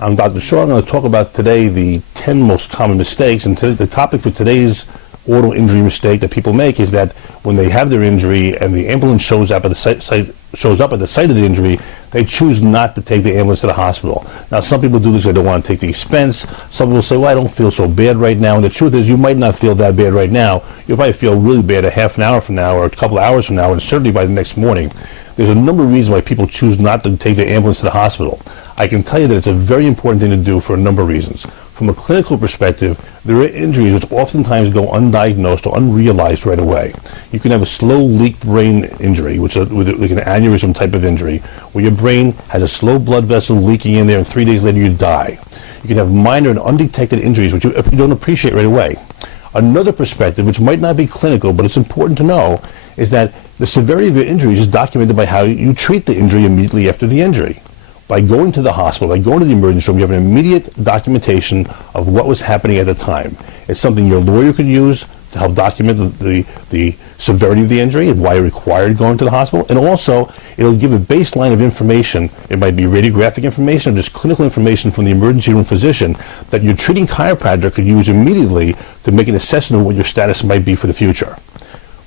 I'm Dr. Shaw. I'm going to talk about today the 10 most common mistakes, and the topic for today's auto injury mistake that people make is that when they have their injury and the ambulance shows up at the site of the injury, they choose not to take the ambulance to the hospital. Now, some people do this; they don't want to take the expense. Some people say, "Well, I don't feel so bad right now." And the truth is, you might not feel that bad right now. You'll probably feel really bad a half an hour from now, or a couple of hours from now, and certainly by the next morning. There's a number of reasons why people choose not to take the ambulance to the hospital. I can tell you that it's a very important thing to do for a number of reasons. From a clinical perspective, there are injuries which oftentimes go undiagnosed or unrealized right away. You can have a slow leak brain injury, which is like an aneurysm type of injury, where your brain has a slow blood vessel leaking in there, and 3 days later you die. You can have minor and undetected injuries, which you don't appreciate right away. Another perspective, which might not be clinical, but it's important to know, is that the severity of your injuries is documented by how you treat the injury immediately after the injury. By going to the hospital, by going to the emergency room, you have an immediate documentation of what was happening at the time. It's something your lawyer could use to help document the severity of the injury and why it required going to the hospital. And also, it'll give a baseline of information. It might be radiographic information or just clinical information from the emergency room physician that your treating chiropractor could use immediately to make an assessment of what your status might be for the future.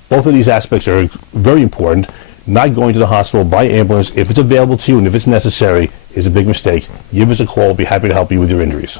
Both of these aspects are very important. Not going to the hospital by ambulance, if it's available to you and if it's necessary, is a big mistake. Give us a call. We'll be happy to help you with your injuries.